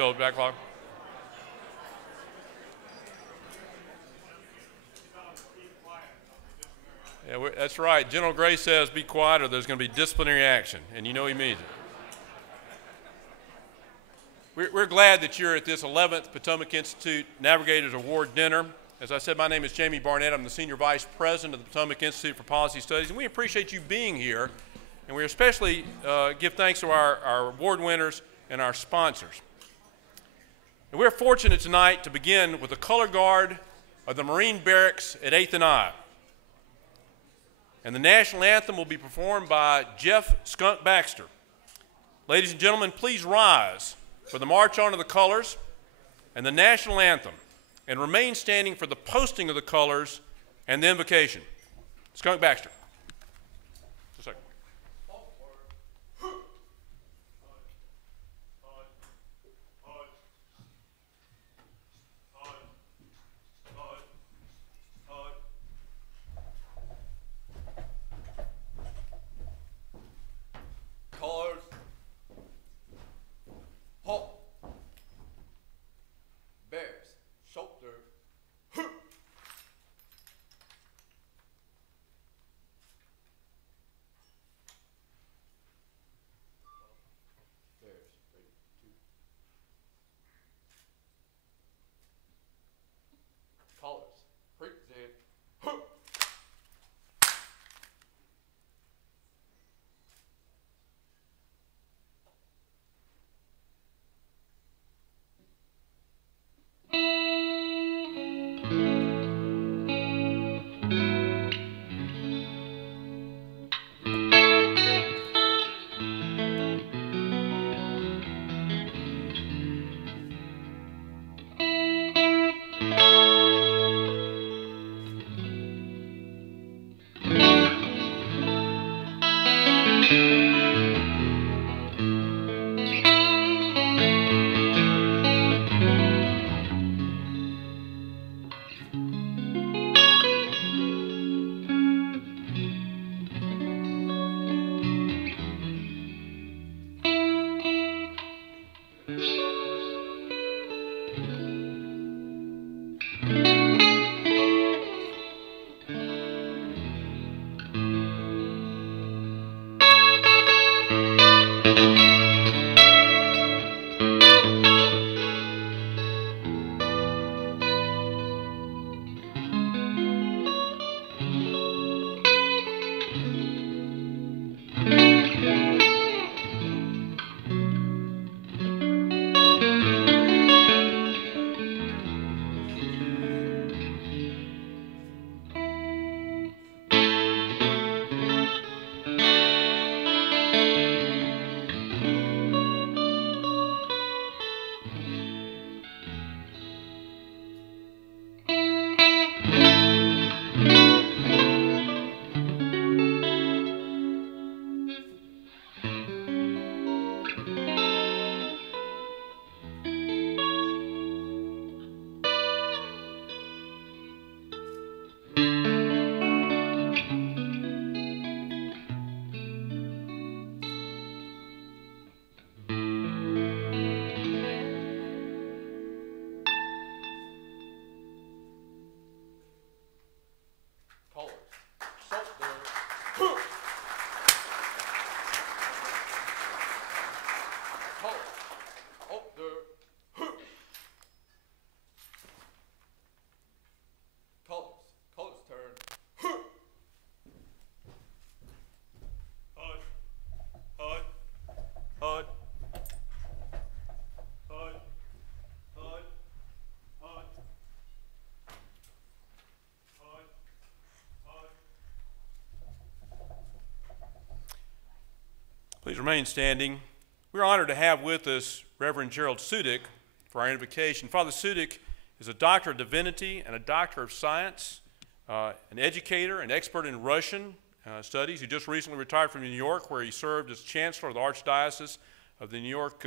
Still backlog? Yeah, that's right. General Gray says be quiet or there's going to be disciplinary action, and you know he means it. We're glad that you're at this 11th Potomac Institute Navigators Award dinner. As I said, my name is Jamie Barnett. I'm the Senior Vice President of the Potomac Institute for Policy Studies, and we appreciate you being here. And we especially give thanks to our award winners and our sponsors. And we're fortunate tonight to begin with the color guard of the Marine Barracks at 8th and I. And the national anthem will be performed by Jeff Skunk Baxter. Ladies and gentlemen, please rise for the March On of the Colors and the national anthem, and remain standing for the posting of the colors and the invocation. Skunk Baxter. Just a second. Colors. Halt. Bears. Shoulder. Bears. Ready. 2. Colors. Present. Please remain standing. We're honored to have with us Reverend Gerald Sudik for our invocation. Father Sudik is a doctor of divinity and a doctor of science, an educator, an expert in Russian studies. He just recently retired from New York, where he served as chancellor of the Archdiocese of the New York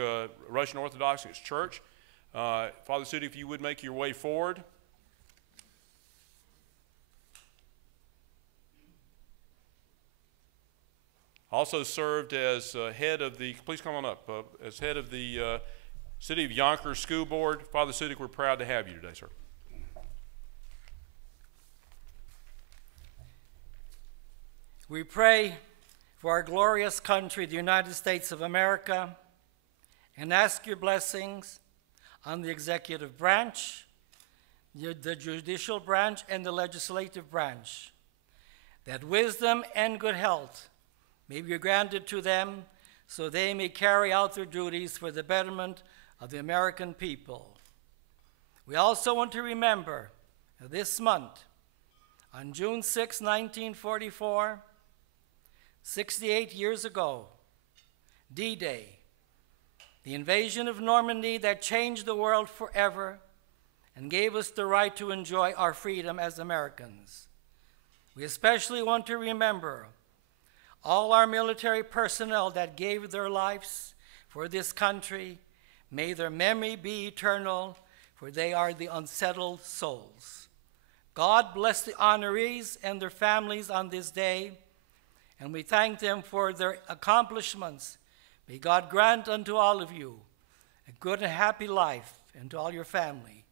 Russian Orthodox Church. Father Sudik, if you would make your way forward. Also served as head of the, please come on up, as head of the City of Yonkers School Board. Father Sudik, we're proud to have you today, sir. We pray for our glorious country, the United States of America, and ask your blessings on the executive branch, the judicial branch, and the legislative branch, that wisdom and good health may be granted to them so they may carry out their duties for the betterment of the American people. We also want to remember this month, on June 6, 1944, 68 years ago, D-Day, the invasion of Normandy that changed the world forever and gave us the right to enjoy our freedom as Americans. We especially want to remember all our military personnel that gave their lives for this country. May their memory be eternal, for they are the unsettled souls. God bless the honorees and their families on this day, and we thank them for their accomplishments. May God grant unto all of you a good and happy life, and to all your family.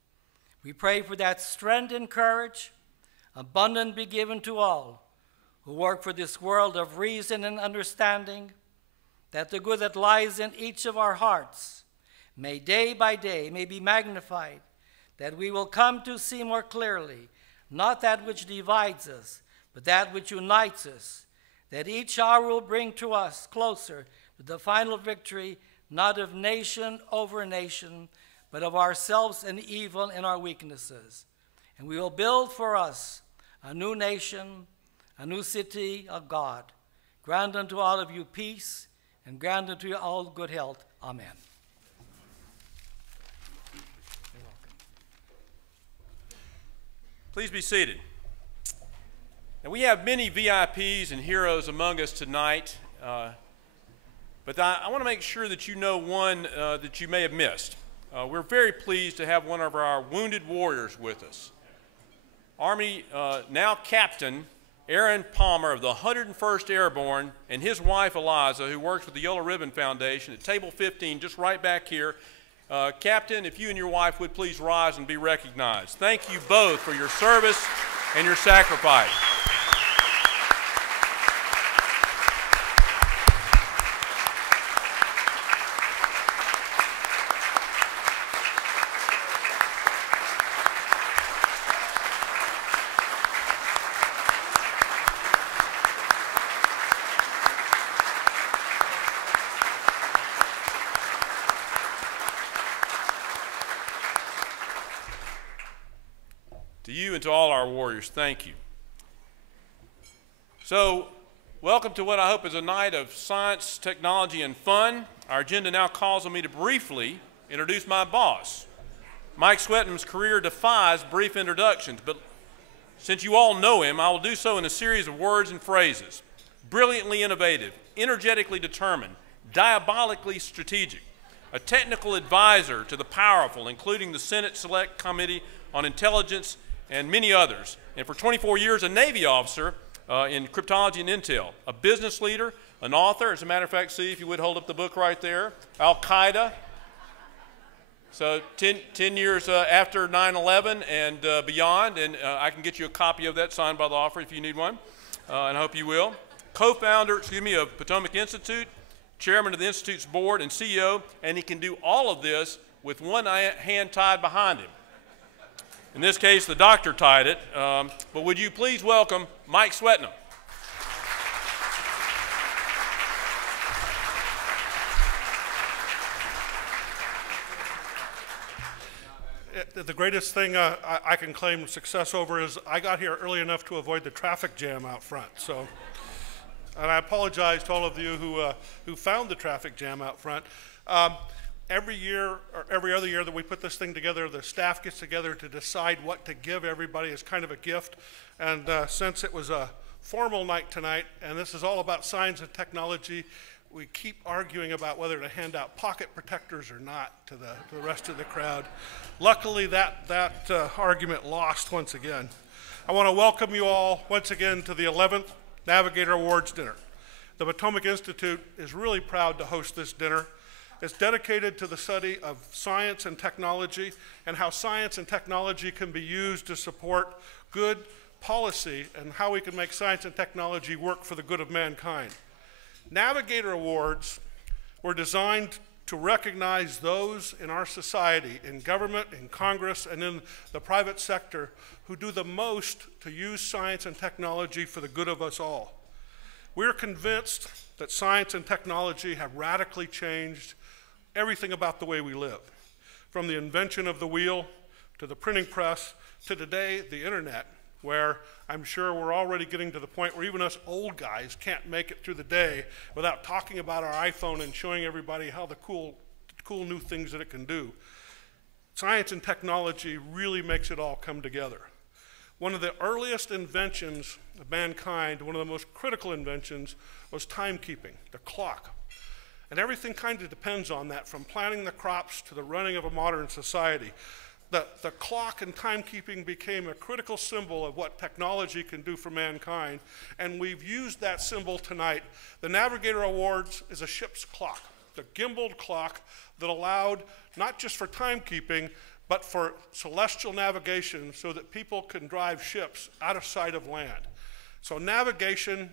We pray for that strength and courage, abundant be given to all who work for this world of reason and understanding, that the good that lies in each of our hearts may day by day may be magnified, that we will come to see more clearly, not that which divides us, but that which unites us, that each hour will bring to us closer to the final victory, not of nation over nation, but of ourselves and evil and our weaknesses. And we will build for us a new nation, a new city of God. Grant unto all of you peace, and grant unto you all good health. Amen. You're welcome. Please be seated. Now, we have many VIPs and heroes among us tonight, but I want to make sure that you know one that you may have missed. We're very pleased to have one of our wounded warriors with us. Army now Captain Aaron Palmer of the 101st Airborne and his wife Eliza, who works with the Yellow Ribbon Foundation at table 15, just right back here. Captain, if you and your wife would please rise and be recognized. Thank you both for your service and your sacrifice. To you and to all our warriors, thank you. So, welcome to what I hope is a night of science, technology, and fun. Our agenda now calls on me to briefly introduce my boss. Mike Swetnam's career defies brief introductions, but since you all know him, I will do so in a series of words and phrases. Brilliantly innovative, energetically determined, diabolically strategic, a technical advisor to the powerful, including the Senate Select Committee on Intelligence and many others, and for 24 years a Navy officer in cryptology and intel, a business leader, an author. As a matter of fact, see if you would hold up the book right there, Al-Qaeda. So 10 years after 9/11 and beyond, and I can get you a copy of that signed by the author if you need one, and I hope you will. Co-founder, of Potomac Institute, chairman of the Institute's board and CEO, and he can do all of this with one hand tied behind him. In this case, the doctor tied it, but would you please welcome Mike Swetnam. The greatest thing I can claim success over is I got here early enough to avoid the traffic jam out front. So, and I apologize to all of you who found the traffic jam out front. Every year or every other year that we put this thing together, the staff gets together to decide what to give everybody as kind of a gift. And since it was a formal night tonight, and this is all about science and technology, we keep arguing about whether to hand out pocket protectors or not to the rest of the crowd. Luckily, that argument lost once again. I want to welcome you all once again to the 11th Navigator Awards dinner. The Potomac Institute is really proud to host this dinner. is dedicated to the study of science and technology and how science and technology can be used to support good policy and how we can make science and technology work for the good of mankind. Navigator Awards were designed to recognize those in our society, in government, in Congress, and in the private sector who do the most to use science and technology for the good of us all. We're convinced that science and technology have radically changed everything about the way we live, from the invention of the wheel to the printing press to today, the internet, where I'm sure we're already getting to the point where even us old guys can't make it through the day without talking about our iPhone and showing everybody how the cool new things that it can do. Science and technology really makes it all come together. One of the earliest inventions of mankind, one of the most critical inventions, was timekeeping, the clock. And everything kind of depends on that, from planting the crops to the running of a modern society. The clock and timekeeping became a critical symbol of what technology can do for mankind, and we've used that symbol tonight. The Navigator Awards is a ship's clock, the gimbaled clock that allowed not just for timekeeping, but for celestial navigation so that people can drive ships out of sight of land. So navigation,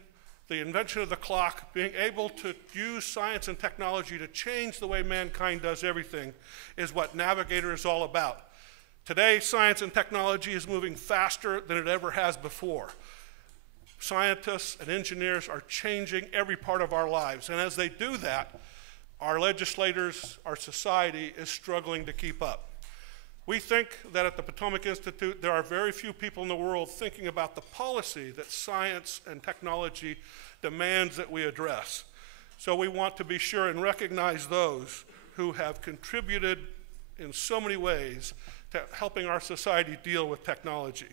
the invention of the clock, being able to use science and technology to change the way mankind does everything is what Navigator is all about. Today, science and technology is moving faster than it ever has before. Scientists and engineers are changing every part of our lives, and as they do that, our legislators, our society is struggling to keep up. We think that at the Potomac Institute, there are very few people in the world thinking about the policy that science and technology demands that we address. So we want to be sure and recognize those who have contributed in so many ways to helping our society deal with technology.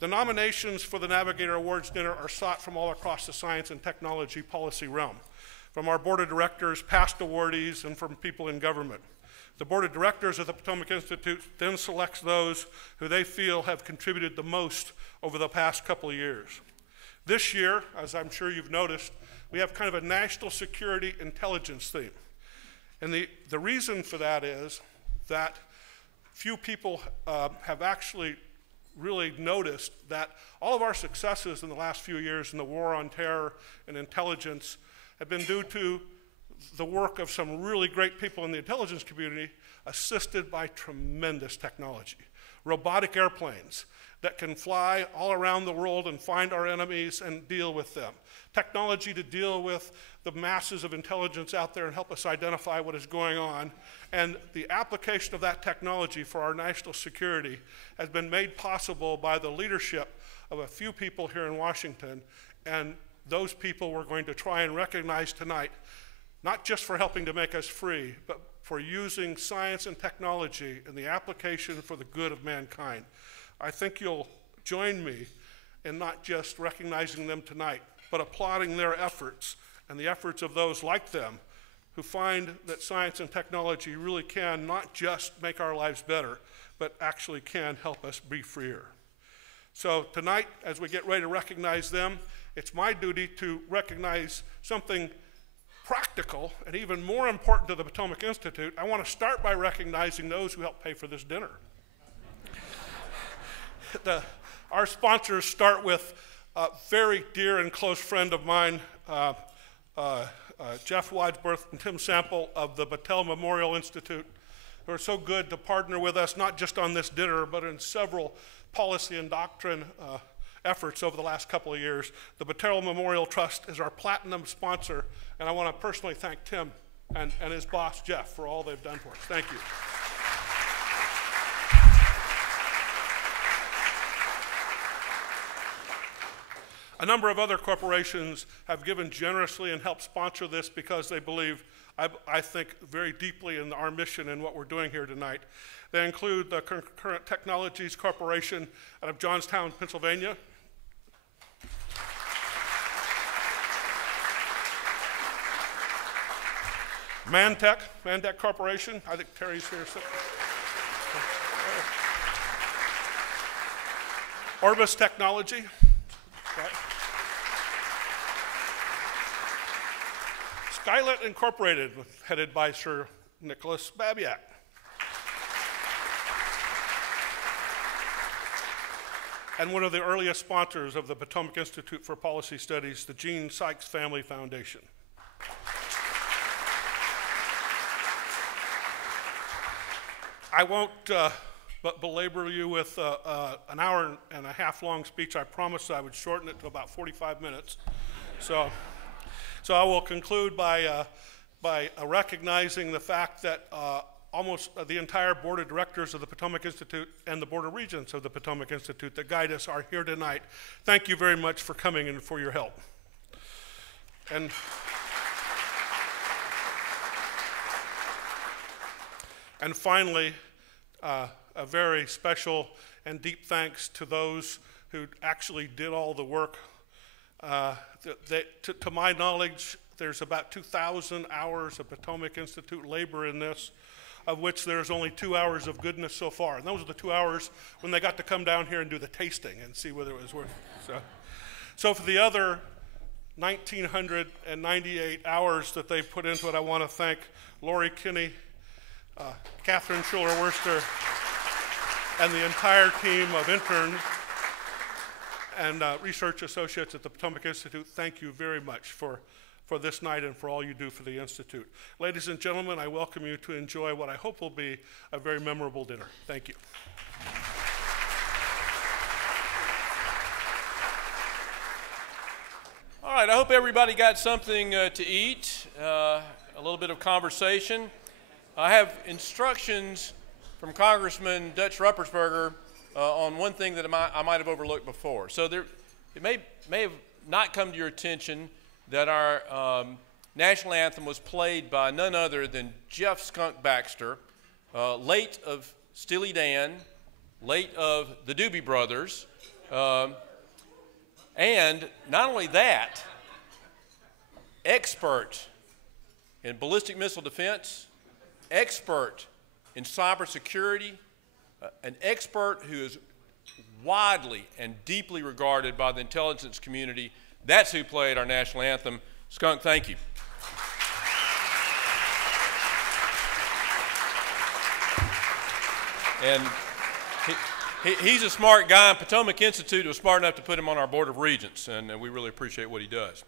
The nominations for the Navigator Awards dinner are sought from all across the science and technology policy realm, from our board of directors, past awardees, and from people in government. The board of directors of the Potomac Institute then selects those who they feel have contributed the most over the past couple of years. This year, as I'm sure you've noticed, we have kind of a national security intelligence theme. And the reason for that is that few people have actually really noticed that all of our successes in the last few years in the war on terror and intelligence have been due to the work of some really great people in the intelligence community, assisted by tremendous technology. Robotic airplanes that can fly all around the world and find our enemies and deal with them. Technology to deal with the masses of intelligence out there and help us identify what is going on. And the application of that technology for our national security has been made possible by the leadership of a few people here in Washington. And those people we're going to try and recognize tonight, not just for helping to make us free, but for using science and technology in the application for the good of mankind. I think you'll join me in not just recognizing them tonight, but applauding their efforts and the efforts of those like them who find that science and technology really can not just make our lives better, but actually can help us be freer. So tonight, as we get ready to recognize them, it's my duty to recognize something practical and even more important to the Potomac Institute. I want to start by recognizing those who helped pay for this dinner. Our sponsors start with a very dear and close friend of mine, Jeff Wadsworth and Tim Sample of the Battelle Memorial Institute, who are so good to partner with us, not just on this dinner, but in several policy and doctrine efforts over the last couple of years. The Battelle Memorial Trust is our platinum sponsor, and I want to personally thank Tim and his boss, Jeff, for all they've done for us. Thank you. A number of other corporations have given generously and helped sponsor this because they believe, I think, very deeply in our mission and what we're doing here tonight. They include the Concurrent Technologies Corporation out of Johnstown, Pennsylvania. Mantech Corporation. I think Terry's here. Orbis Technology. Right. Skylet Incorporated, headed by Sir Nicholas Babiak. And one of the earliest sponsors of the Potomac Institute for Policy Studies, the Gene Sykes Family Foundation. I won't but belabor you with an hour and a half long speech. I promised I would shorten it to about 45 minutes. So I will conclude by recognizing the fact that almost the entire board of directors of the Potomac Institute and the board of regents of the Potomac Institute that guide us are here tonight. Thank you very much for coming and for your help. And finally, a very special and deep thanks to those who actually did all the work. To my knowledge, there's about 2,000 hours of Potomac Institute labor in this, of which there's only 2 hours of goodness so far. And those are the 2 hours when they got to come down here and do the tasting and see whether it was worth it. So for the other 1,998 hours that they've put into it, I want to thank Lori Kinney, Catherine Schuller-Worster, and the entire team of interns and research associates at the Potomac Institute. Thank you very much for this night and for all you do for the Institute. Ladies and gentlemen, I welcome you to enjoy what I hope will be a very memorable dinner. Thank you. All right, I hope everybody got something to eat, a little bit of conversation. I have instructions from Congressman Dutch Ruppersberger on one thing that I might have overlooked before. So it may have not come to your attention that our national anthem was played by none other than Jeff Skunk Baxter, late of Steely Dan, late of the Doobie Brothers, and not only that, expert in ballistic missile defense, expert in cybersecurity, an expert who is widely and deeply regarded by the intelligence community. That's who played our national anthem. Skunk, thank you. And he's a smart guy, and Potomac Institute was smart enough to put him on our Board of Regents, and we really appreciate what he does.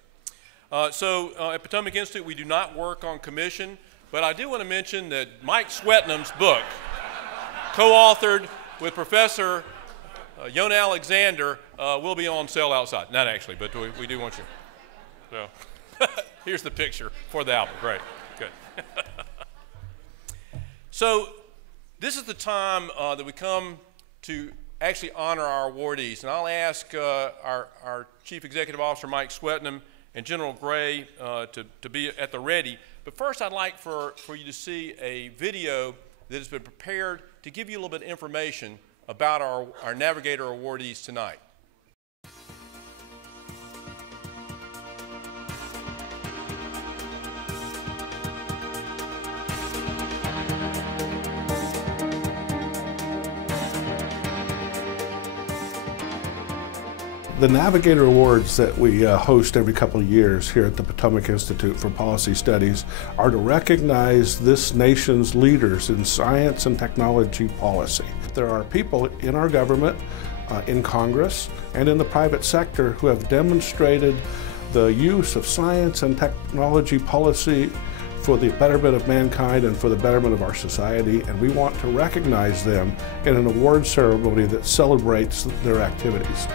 At Potomac Institute, we do not work on commission, but I do want to mention that Mike Swetnam's book, co-authored with Professor Yona Alexander, will be on sale outside. Not actually, but we do want you. So here's the picture for the album. Great, good. So this is the time that we come to actually honor our awardees. And I'll ask our Chief Executive Officer, Mike Swetnam, and General Gray to be at the ready. But first, I'd like for you to see a video that has been prepared to give you a little bit of information about our Navigator awardees tonight. The Navigator Awards that we host every couple of years here at the Potomac Institute for Policy Studies are to recognize this nation's leaders in science and technology policy. There are people in our government, in Congress, and in the private sector who have demonstrated the use of science and technology policy for the betterment of mankind and for the betterment of our society, and we want to recognize them in an award ceremony that celebrates their activities.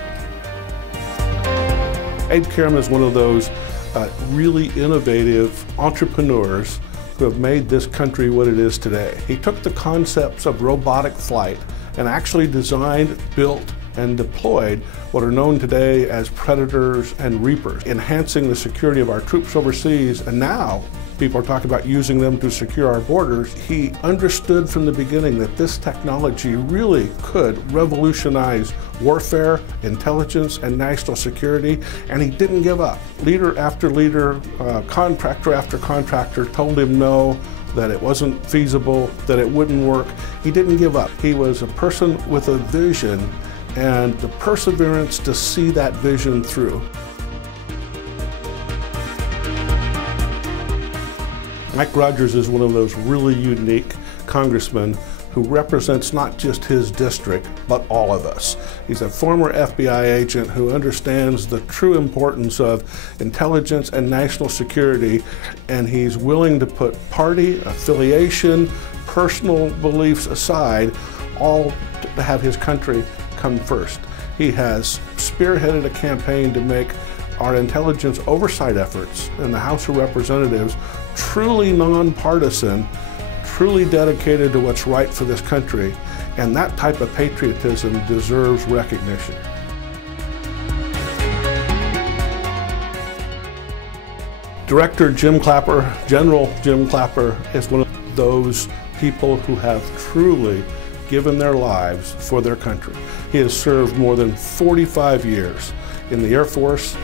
Abe Karam is one of those really innovative entrepreneurs who have made this country what it is today. He took the concepts of robotic flight and actually designed, built, and deployed what are known today as Predators and Reapers, enhancing the security of our troops overseas, and now people are talking about using them to secure our borders. He understood from the beginning that this technology really could revolutionize warfare, intelligence, and national security, and he didn't give up. Leader after leader, contractor after contractor told him no, that it wasn't feasible, that it wouldn't work. He didn't give up. He was a person with a vision and the perseverance to see that vision through. Mike Rogers is one of those really unique congressmen who represents not just his district, but all of us. He's a former FBI agent who understands the true importance of intelligence and national security, and he's willing to put party, affiliation, personal beliefs aside, all to have his country come first. He has spearheaded a campaign to make our intelligence oversight efforts in the House of Representatives truly nonpartisan, truly dedicated to what's right for this country, and that type of patriotism deserves recognition. Director Jim Clapper, General Jim Clapper, is one of those people who have truly given their lives for their country. He has served more than 45 years in the Air Force,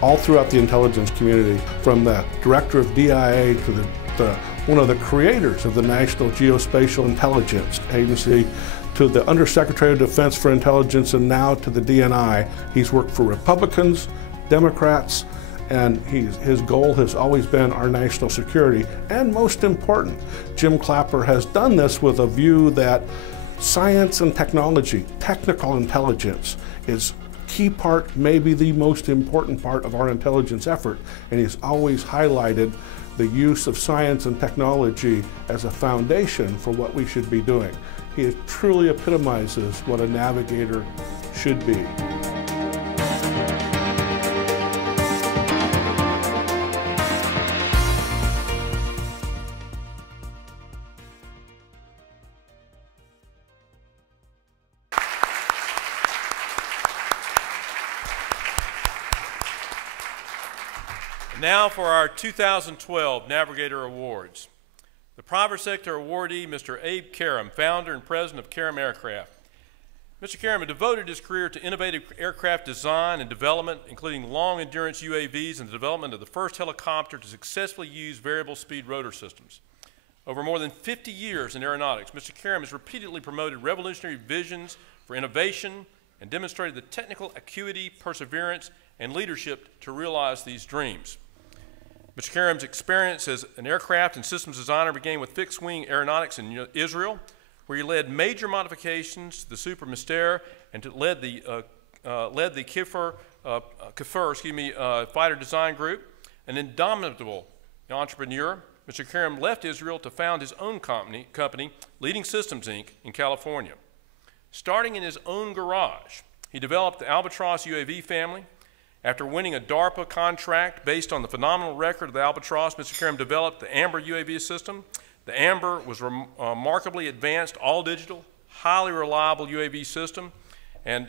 all throughout the intelligence community, from the director of DIA to one of the creators of the National Geospatial Intelligence Agency, to the Undersecretary of Defense for Intelligence, and now to the DNI. He's worked for Republicans, Democrats, and his goal has always been our national security. And most important, Jim Clapper has done this with a view that science and technology, technical intelligence, is key part, maybe the most important part of our intelligence effort, and he's always highlighted the use of science and technology as a foundation for what we should be doing. He truly epitomizes what a navigator should be. Now for our 2012 Navigator Awards. The private sector awardee, Mr. Abe Karam, founder and president of Karam Aircraft. Mr. Karam devoted his career to innovative aircraft design and development, including long-endurance UAVs and the development of the first helicopter to successfully use variable speed rotor systems. Over more than 50 years in aeronautics, Mr. Karam has repeatedly promoted revolutionary visions for innovation and demonstrated the technical acuity, perseverance, and leadership to realize these dreams. Mr. Karam's experience as an aircraft and systems designer began with fixed-wing aeronautics in Israel, where he led major modifications to the Super Mystère and led the Kafir fighter design group. An indomitable entrepreneur, Mr. Karam left Israel to found his own company, Leading Systems, Inc., in California. Starting in his own garage, he developed the Albatross UAV family. After winning a DARPA contract based on the phenomenal record of the Albatross, Mr. Karam developed the Amber UAV system. The Amber was a remarkably advanced, all-digital, highly reliable UAV system. And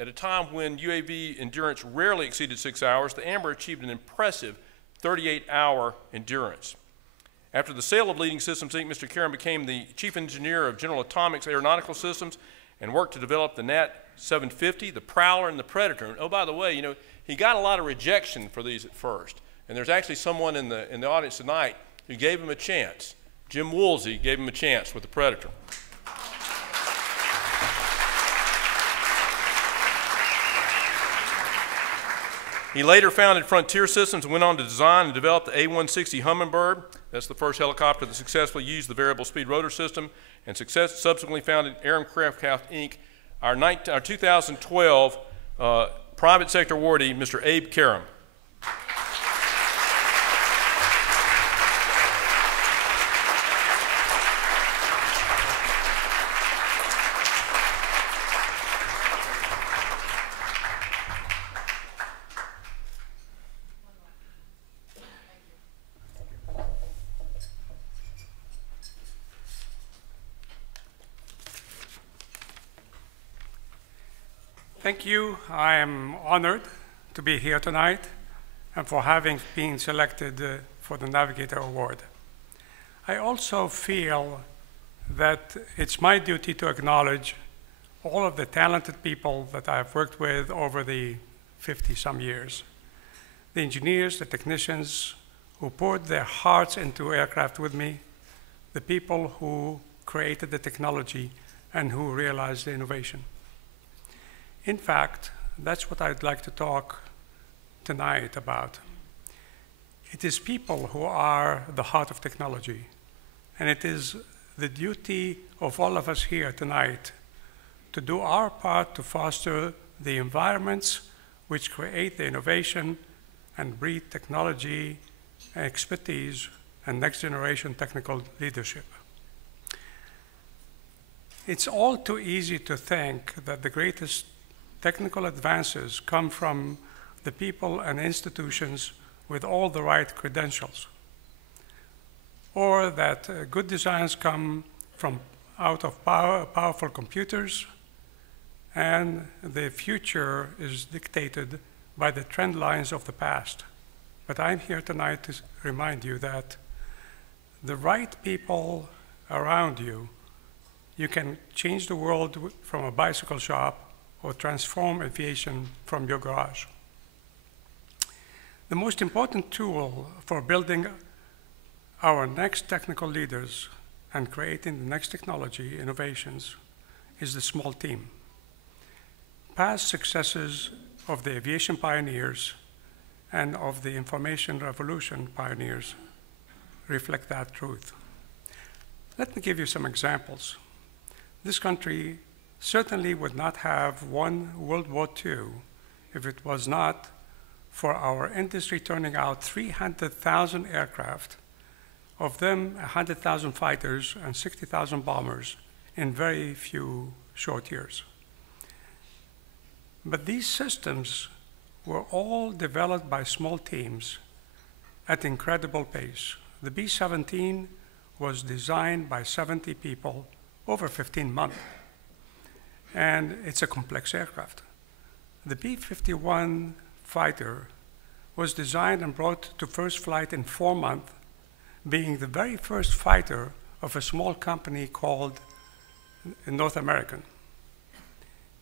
at a time when UAV endurance rarely exceeded 6 hours, the Amber achieved an impressive 38-hour endurance. After the sale of Leading Systems, Inc., Mr. Karam became the chief engineer of General Atomics Aeronautical Systems and worked to develop the Nat 750, the Prowler, and the Predator. And oh, by the way, he got a lot of rejection for these at first. And there's actually someone in the audience tonight who gave him a chance. Jim Woolsey gave him a chance with the Predator. He later founded Frontier Systems and went on to design and develop the A-160 Hummingbird. That's the first helicopter that successfully used the variable speed rotor system, and subsequently founded Aircraft Inc., our 2012 private sector awardee, Mr. Abe Karam. Thank you. I am honored to be here tonight and for having been selected for the Navigator Award. I also feel that it's my duty to acknowledge all of the talented people that I've worked with over the 50-some years. The engineers, the technicians who poured their hearts into aircraft with me, the people who created the technology and who realized the innovation. In fact, that's what I'd like to talk tonight about. It is people who are the heart of technology, and it is the duty of all of us here tonight to do our part to foster the environments which create the innovation and breed technology, expertise, and next-generation technical leadership. It's all too easy to think that the greatest technical advances come from the people and institutions with all the right credentials, or that good designs come from out of powerful computers, and the future is dictated by the trend lines of the past. But I'm here tonight to remind you that the right people around you, you can change the world from a bicycle shop or transform aviation from your garage. The most important tool for building our next technical leaders and creating the next technology innovations is the small team. Past successes of the aviation pioneers and of the information revolution pioneers reflect that truth. Let me give you some examples. This country certainly would not have won World War II if it was not for our industry turning out 300,000 aircraft, of them 100,000 fighters and 60,000 bombers in very few short years. But these systems were all developed by small teams at incredible pace. The B-17 was designed by 70 people over 15 months, and it's a complex aircraft. The B-51 fighter was designed and brought to first flight in 4 months, being the very first fighter of a small company called North American.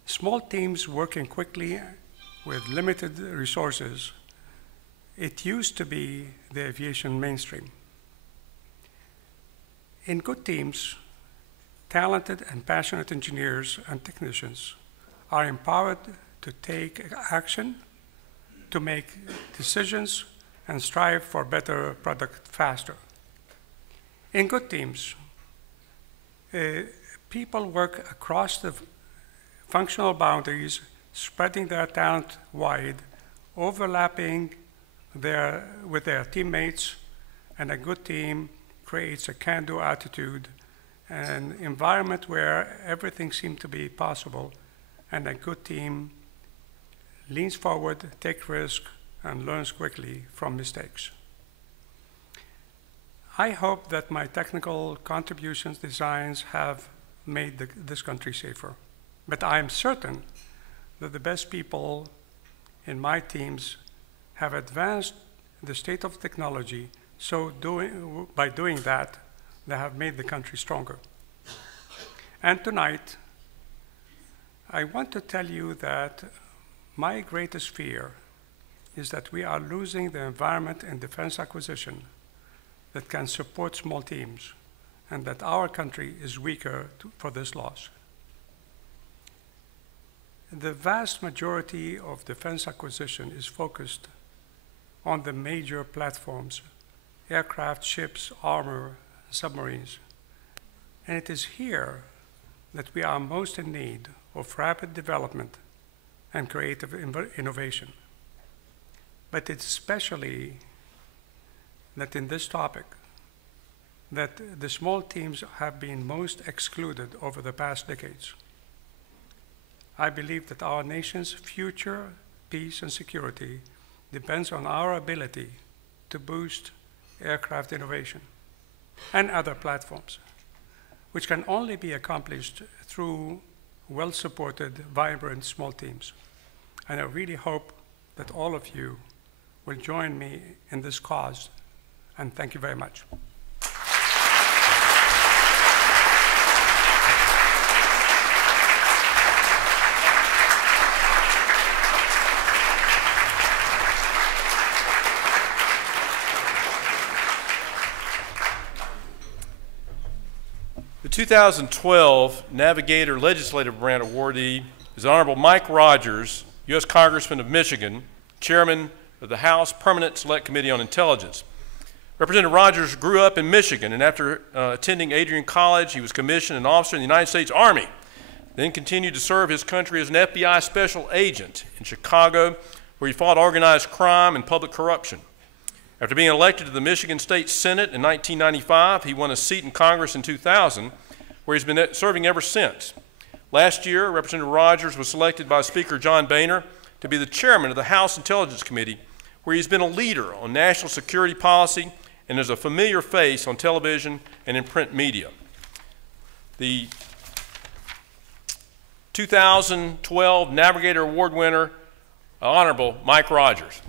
Small teams working quickly with limited resources, it used to be the aviation mainstream. In good teams, talented and passionate engineers and technicians are empowered to take action, to make decisions, and strive for better product faster. In good teams, people work across the functional boundaries, spreading their talent wide, overlapping with their teammates, and a good team creates a can-do attitude, an environment where everything seems to be possible, and a good team leans forward, takes risks, and learns quickly from mistakes. I hope that my technical contributions, designs have made this country safer. But I am certain that the best people in my teams have advanced the state of technology, so by doing that, they have made the country stronger. And tonight, I want to tell you that my greatest fear is that we are losing the environment in defense acquisition that can support small teams, and that our country is weaker for this loss. The vast majority of defense acquisition is focused on the major platforms, aircraft, ships, armor, submarines. And it is here that we are most in need of rapid development and creative innovation. But it's especially that in this topic, that the small teams have been most excluded over the past decades. I believe that our nation's future peace and security depends on our ability to boost aircraft innovation and other platforms, which can only be accomplished through well-supported, vibrant small teams. And I really hope that all of you will join me in this cause, and thank you very much. The 2012 Navigator Legislative Grant Awardee is Honorable Mike Rogers, U.S. Congressman of Michigan, Chairman of the House Permanent Select Committee on Intelligence. Representative Rogers grew up in Michigan, and after attending Adrian College, he was commissioned an officer in the United States Army, then continued to serve his country as an FBI special agent in Chicago, where he fought organized crime and public corruption. After being elected to the Michigan State Senate in 1995, he won a seat in Congress in 2000, where he's been serving ever since. Last year, Representative Rogers was selected by Speaker John Boehner to be the chairman of the House Intelligence Committee, where he's been a leader on national security policy and is a familiar face on television and in print media. The 2012 Navigator Award winner, Honorable Mike Rogers.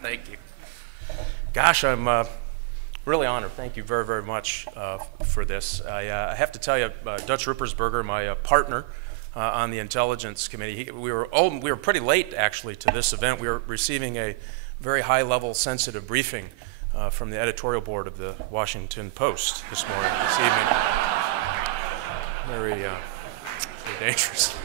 Thank you. Gosh, I'm really honored. Thank you very, very much for this. I have to tell you, Dutch Ruppersberger, my partner on the Intelligence Committee, we were pretty late actually to this event. We were receiving a very high-level, sensitive briefing from the editorial board of the Washington Post this evening. Very dangerous.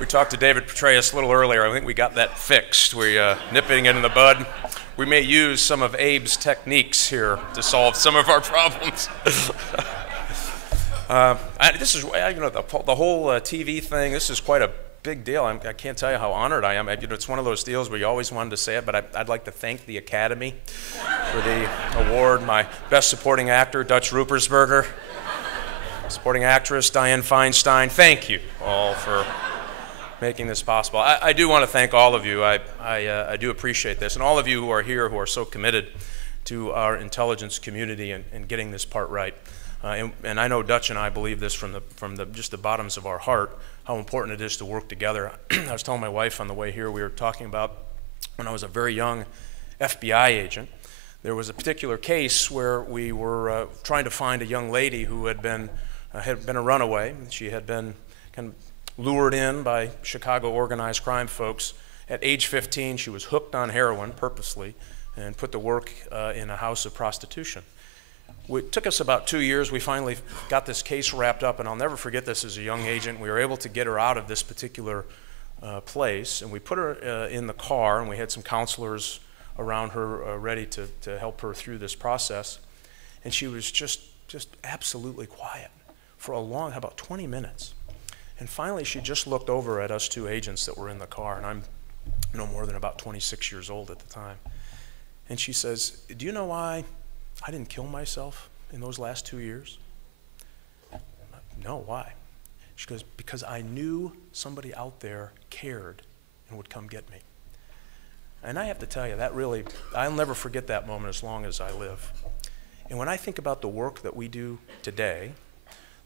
We talked to David Petraeus a little earlier. I think we got that fixed. We're nipping it in the bud. We may use some of Abe's techniques here to solve some of our problems. This is, the whole TV thing. This is quite a big deal. I can't tell you how honored I am. It's one of those deals where you always wanted to say it, but I'd like to thank the Academy for the award. My best supporting actor, Dutch Ruppersberger. Supporting actress, Diane Feinstein. Thank you all for making this possible. I do want to thank all of you. I do appreciate this, and all of you who are here who are so committed to our intelligence community and getting this part right. And I know Dutch and I believe this from just the bottoms of our heart, how important it is to work together. I was telling my wife on the way here, we were talking about when I was a very young FBI agent. There was a particular case where we were trying to find a young lady who had been a runaway. She had been kind of lured in by Chicago organized crime folks. At age 15, she was hooked on heroin purposely and put to work in a house of prostitution. It took us about 2 years. We finally got this case wrapped up, and I'll never forget this as a young agent. We were able to get her out of this particular place, and we put her in the car, and we had some counselors around her ready to help her through this process. And she was just absolutely quiet for about 20 minutes. And finally, she just looked over at us two agents that were in the car, and I'm no more than about 26 years old at the time. And she says, "Do you know why I didn't kill myself in those last 2 years?" "No, why?" She goes, "Because I knew somebody out there cared and would come get me." And I have to tell you, that really, I'll never forget that moment as long as I live. And when I think about the work that we do today,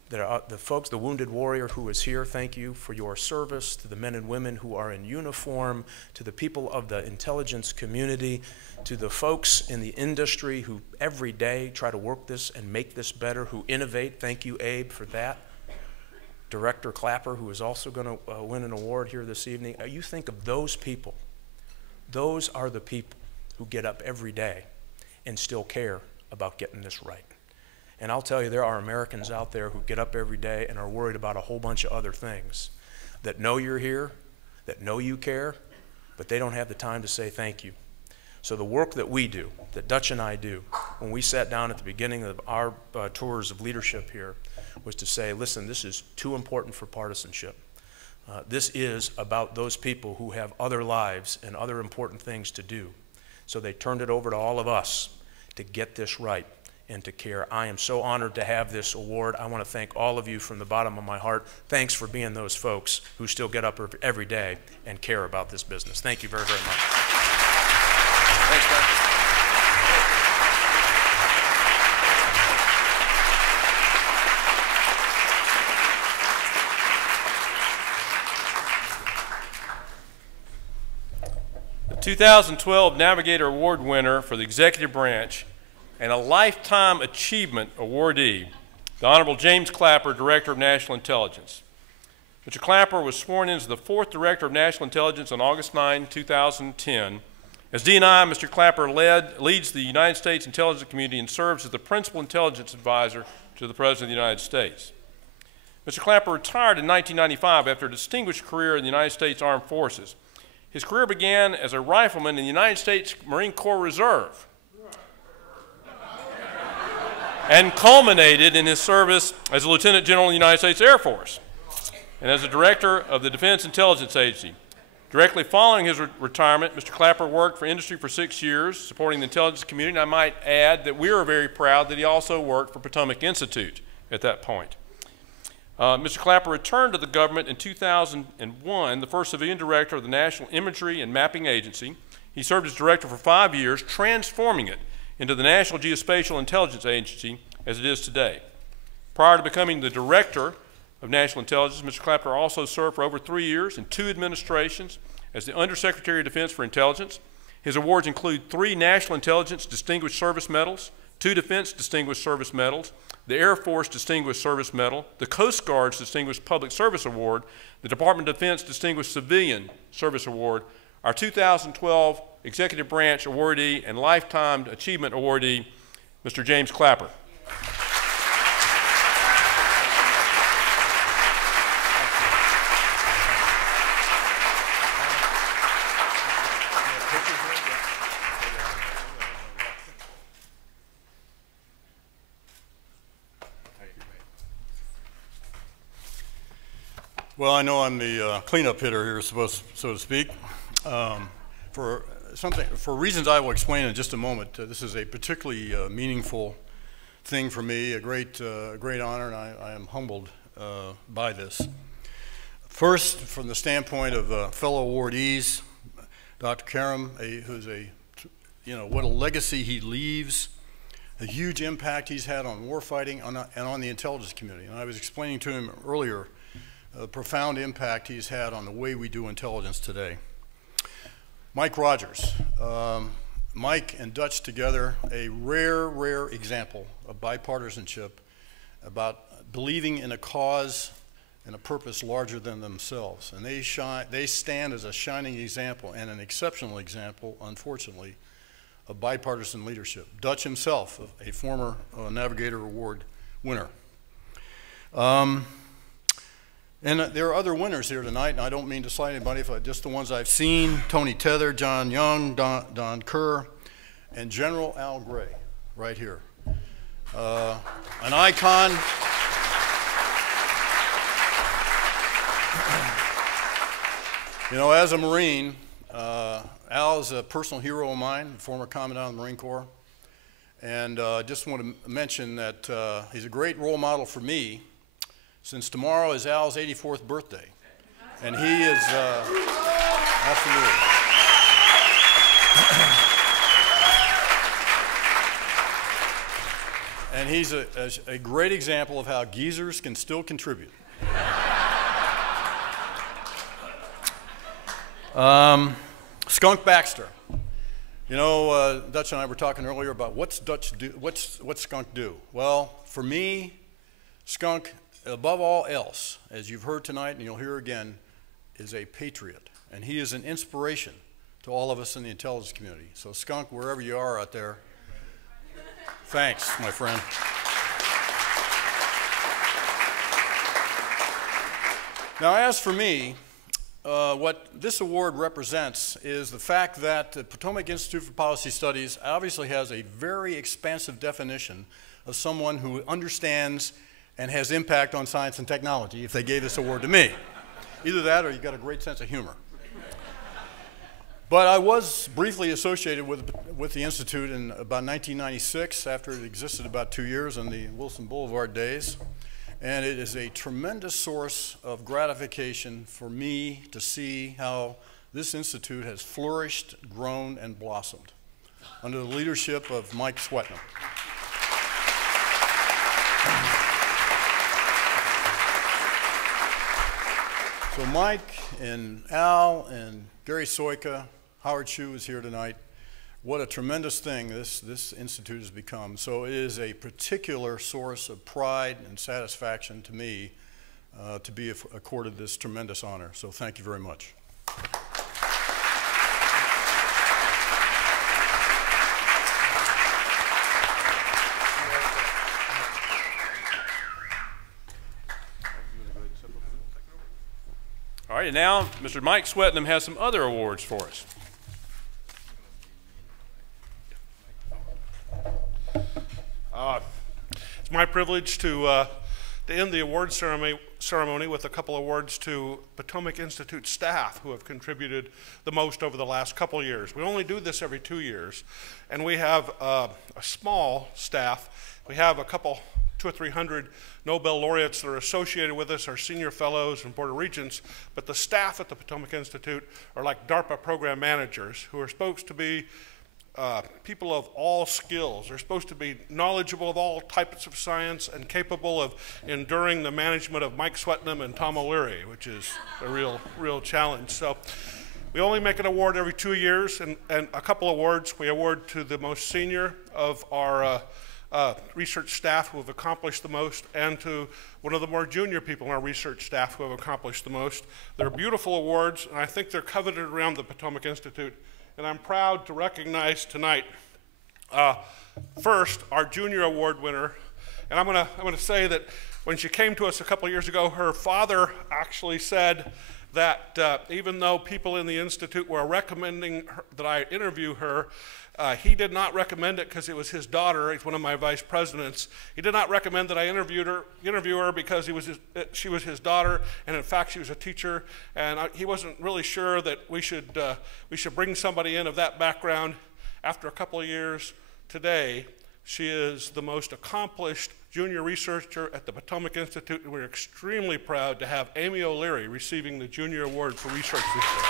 the folks, the wounded warrior who is here, thank you for your service, to the men and women who are in uniform, to the people of the intelligence community, to the folks in the industry who every day try to work this and make this better, who innovate. Thank you, Abe, for that. Director Clapper, who is also going to win an award here this evening. You think of those people. Those are the people who get up every day and still care about getting this right. And I'll tell you, there are Americans out there who get up every day and are worried about a whole bunch of other things, that know you're here, that know you care, but they don't have the time to say thank you. So the work that we do, that Dutch and I do, when we sat down at the beginning of our tours of leadership here, was to say, listen, this is too important for partisanship. This is about those people who have other lives and other important things to do. So they turned it over to all of us to get this right and to care. I am so honored to have this award. I want to thank all of you from the bottom of my heart. Thanks for being those folks who still get up every day and care about this business. Thank you very, very much. Thanks, Doug. The 2012 Navigator Award winner for the executive branch and a Lifetime Achievement awardee, the Honorable James Clapper, Director of National Intelligence. Mr. Clapper was sworn in as the 4th Director of National Intelligence on August 9, 2010. As D&I, Mr. Clapper leads the United States intelligence community and serves as the Principal Intelligence Advisor to the President of the United States. Mr. Clapper retired in 1995 after a distinguished career in the United States Armed Forces. His career began as a rifleman in the United States Marine Corps Reserve and culminated in his service as a Lieutenant General in the United States Air Force and as a Director of the Defense Intelligence Agency. Directly following his retirement, Mr. Clapper worked for industry for 6 years, supporting the intelligence community, and I might add that we are very proud that he also worked for Potomac Institute at that point. Mr. Clapper returned to the government in 2001, the first civilian director of the National Imagery and Mapping Agency. He served as director for 5 years, transforming it into the National Geospatial Intelligence Agency as it is today. Prior to becoming the director of National Intelligence, Mr. Clapper also served for over 3 years in 2 administrations as the Undersecretary of Defense for Intelligence. His awards include 3 National Intelligence Distinguished Service Medals, 2 Defense Distinguished Service Medals, the Air Force Distinguished Service Medal, the Coast Guard's Distinguished Public Service Award, the Department of Defense Distinguished Civilian Service Award, our 2012 Executive Branch Awardee and Lifetime Achievement Awardee, Mr. James Clapper. Well, I know I'm the cleanup hitter here, so to speak. For reasons I will explain in just a moment, this is a particularly meaningful thing for me, a great honor, and I am humbled by this. First, from the standpoint of fellow awardees, Dr. Karam, who's what a legacy he leaves, a huge impact he's had on warfighting and on the intelligence community. And I was explaining to him earlier the profound impact he's had on the way we do intelligence today. Mike Rogers. Mike and Dutch together, a rare example of bipartisanship about believing in a cause and a purpose larger than themselves. And they stand as a shining example and an exceptional example, unfortunately, of bipartisan leadership. Dutch himself, a former Navigator Award winner. And there are other winners here tonight, and I don't mean to slight anybody, just the ones I've seen: Tony Tether, John Young, Don Kerr, and General Al Gray, right here. An icon. You know, as a Marine, Al is a personal hero of mine, former Commandant of the Marine Corps. And I just want to mention that he's a great role model for me, since tomorrow is Al's 84th birthday. And he is, absolutely. And he's a great example of how geezers can still contribute. Skunk Baxter. You know, Dutch and I were talking earlier about what's Skunk do? Well, for me, Skunk, above all else, as you've heard tonight and you'll hear again, is a patriot. And he is an inspiration to all of us in the intelligence community. So Skunk, wherever you are out there, thanks, my friend. Now, as for me, what this award represents is the fact that the Potomac Institute for Policy Studies obviously has a very expansive definition of someone who understands and has impact on science and technology if they gave this award to me. Either that or you got a great sense of humor. But I was briefly associated with the Institute in about 1996, after it existed about 2 years in the Wilson Boulevard days. And it is a tremendous source of gratification for me to see how this institute has flourished, grown, and blossomed under the leadership of Mike Swetnam. So Mike and Al and Gary Soika, Howard Shue is here tonight, what a tremendous thing this institute has become. So it is a particular source of pride and satisfaction to me to be accorded this tremendous honor. So thank you very much. All right, and now Mr. Mike Swetnam has some other awards for us. It's my privilege to end the award ceremony with a couple awards to Potomac Institute staff who have contributed the most over the last couple years. We only do this every 2 years, and we have a small staff. We have 200 or 300 Nobel laureates that are associated with us, our senior fellows and board of regents, but the staff at the Potomac Institute are like DARPA program managers who are supposed to be people of all skills. They're supposed to be knowledgeable of all types of science and capable of enduring the management of Mike Swetnam and Tom O'Leary, which is a real challenge. So we only make an award every 2 years, and a couple awards we award to the most senior of our research staff who have accomplished the most, and to one of the more junior people in our research staff who have accomplished the most. They're beautiful awards, and I think they're coveted around the Potomac Institute. And I'm proud to recognize tonight, first, our junior award winner. And I'm gonna say that when she came to us a couple years ago, her father actually said that even though people in the Institute were recommending that I interview her, he did not recommend it because it was his daughter. He's one of my vice presidents. He did not recommend that I interview her because she was his daughter, and in fact she was a teacher. And he wasn't really sure that we should bring somebody in of that background. After a couple of years, today she is the most accomplished junior researcher at the Potomac Institute, and we're extremely proud to have Amy O'Leary receiving the Junior Award for Research this year.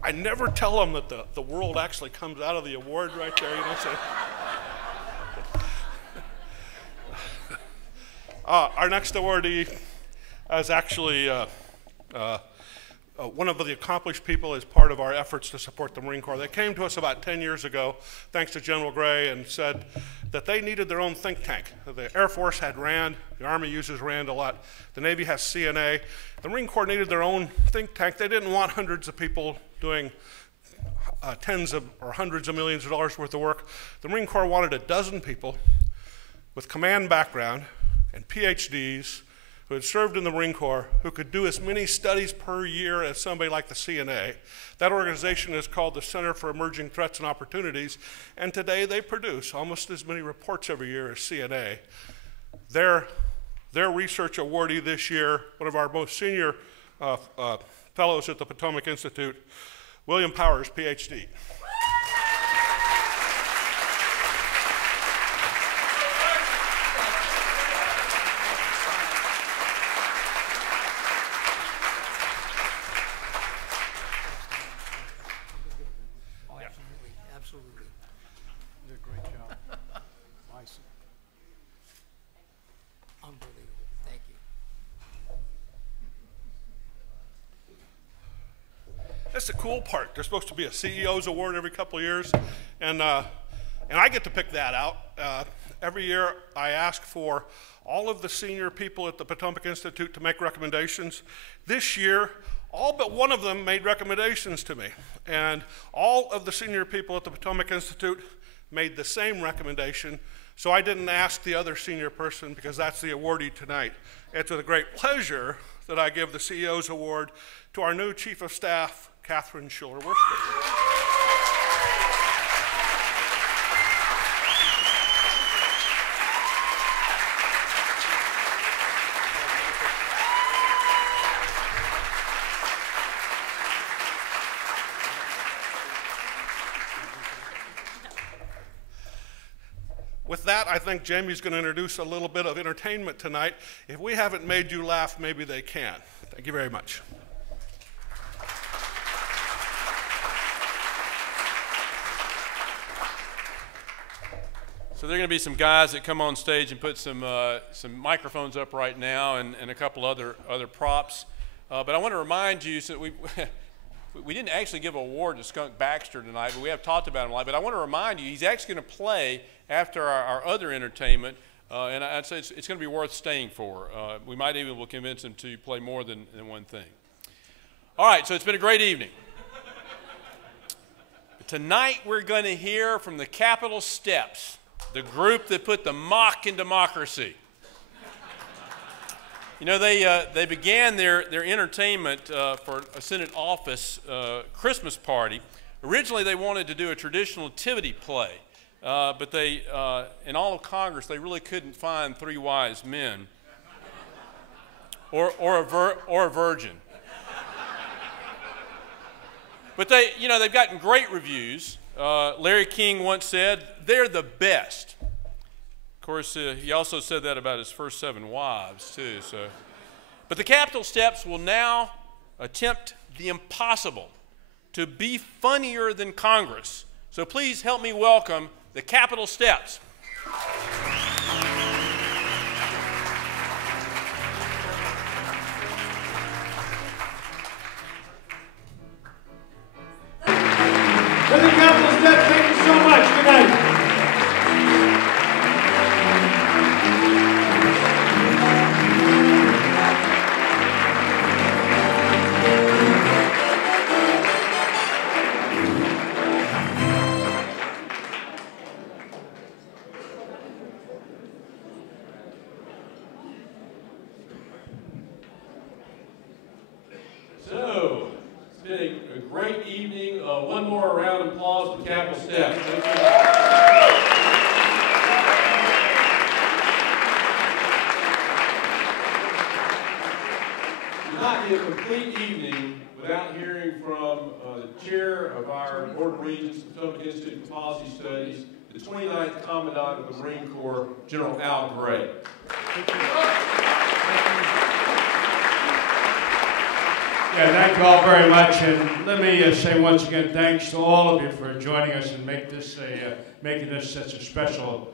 I never tell them that the world actually comes out of the award right there, you know what I'm saying? Our next awardee is actually one of the accomplished people as part of our efforts to support the Marine Corps. They came to us about 10 years ago, thanks to General Gray, and said that they needed their own think tank. The Air Force had RAND, the Army uses RAND a lot, the Navy has CNA. The Marine Corps needed their own think tank. They didn't want hundreds of people doing tens of or hundreds of millions of dollars worth of work. The Marine Corps wanted a dozen people with command background and PhDs who had served in the Marine Corps who could do as many studies per year as somebody like the CNA. That organization is called the Center for Emerging Threats and Opportunities, and today they produce almost as many reports every year as CNA. Their research awardee this year, one of our most senior fellows at the Potomac Institute, William Powers, PhD. That's the cool part. There's supposed to be a CEO's award every couple of years, and I get to pick that out. Every year I ask for all of the senior people at the Potomac Institute to make recommendations. This year, all but one of them made recommendations to me, and all of the senior people at the Potomac Institute made the same recommendation, so I didn't ask the other senior person because that's the awardee tonight. It's with a great pleasure that I give the CEO's award to our new Chief of Staff, Catherine Schiller-Worsted. that, I think Jamie's going to introduce a little bit of entertainment tonight. If we haven't made you laugh, maybe they can. Thank you very much. So there are going to be some guys that come on stage and put some microphones up right now and a couple other props. But I want to remind you, so we didn't actually give an award to Skunk Baxter tonight, but we have talked about him a lot. But I want to remind you, he's actually going to play after our other entertainment, and I'd say it's going to be worth staying for. We might even will convince him to play more than one thing. All right, so it's been a great evening. Tonight we're going to hear from the Capitol Steps, the group that put the mock in democracy. You know, they began their entertainment for a Senate office Christmas party. Originally, they wanted to do a traditional nativity play, but they, in all of Congress, they really couldn't find three wise men or a virgin. But they've gotten great reviews. Larry King once said, "They're the best." Of course, he also said that about his first 7 wives, too. But the Capitol Steps will now attempt the impossible, to be funnier than Congress. So please help me welcome the Capitol Steps. To the Capitol Steps, thank you so much. Good night. So, it's been a great evening. One more round of applause for the Capitol Steps. Thank you. It would not be a complete evening without hearing from the chair of our Board of Regents, the Potomac Institute for Policy Studies, the 29th Commandant of the Marine Corps, General Al Gray. Yeah, thank you all very much, and let me say once again thanks to all of you for joining us and making this such a special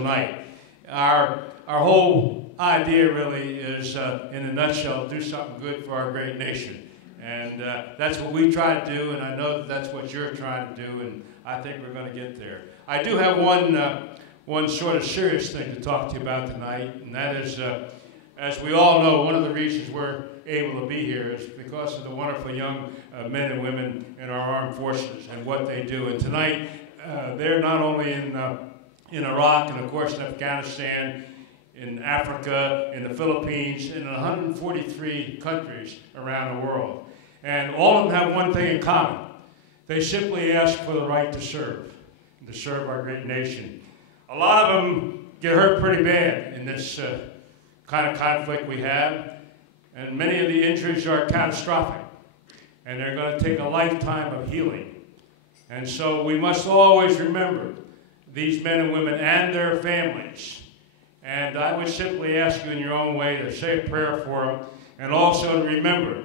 night. Our whole idea really is, in a nutshell, do something good for our great nation, and that's what we try to do, and I know that's what you're trying to do, and I think we're going to get there. I do have one sort of serious thing to talk to you about tonight, and that is, as we all know, one of the reasons we're able to be here is because of the wonderful young men and women in our armed forces and what they do. And tonight, they're not only in Iraq and, of course, in Afghanistan, in Africa, in the Philippines, in 143 countries around the world. And all of them have one thing in common. They simply ask for the right to serve our great nation. A lot of them get hurt pretty bad in this kind of conflict we have. And many of the injuries are catastrophic, and they're going to take a lifetime of healing. And so we must always remember these men and women and their families. And I would simply ask you in your own way to say a prayer for them, and also to remember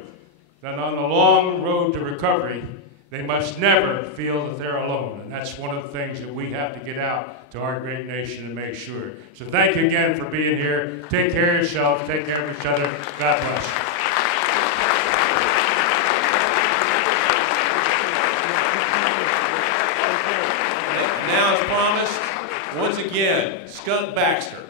that on the long road to recovery, they must never feel that they're alone. And that's one of the things that we have to get out to our great nation and make sure. So thank you again for being here. Take care of yourselves. Take care of each other. God bless. Now, as promised, once again, Skunk Baxter.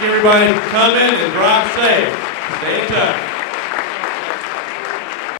Thank you, everybody, for coming, and drive safe. Stay in touch.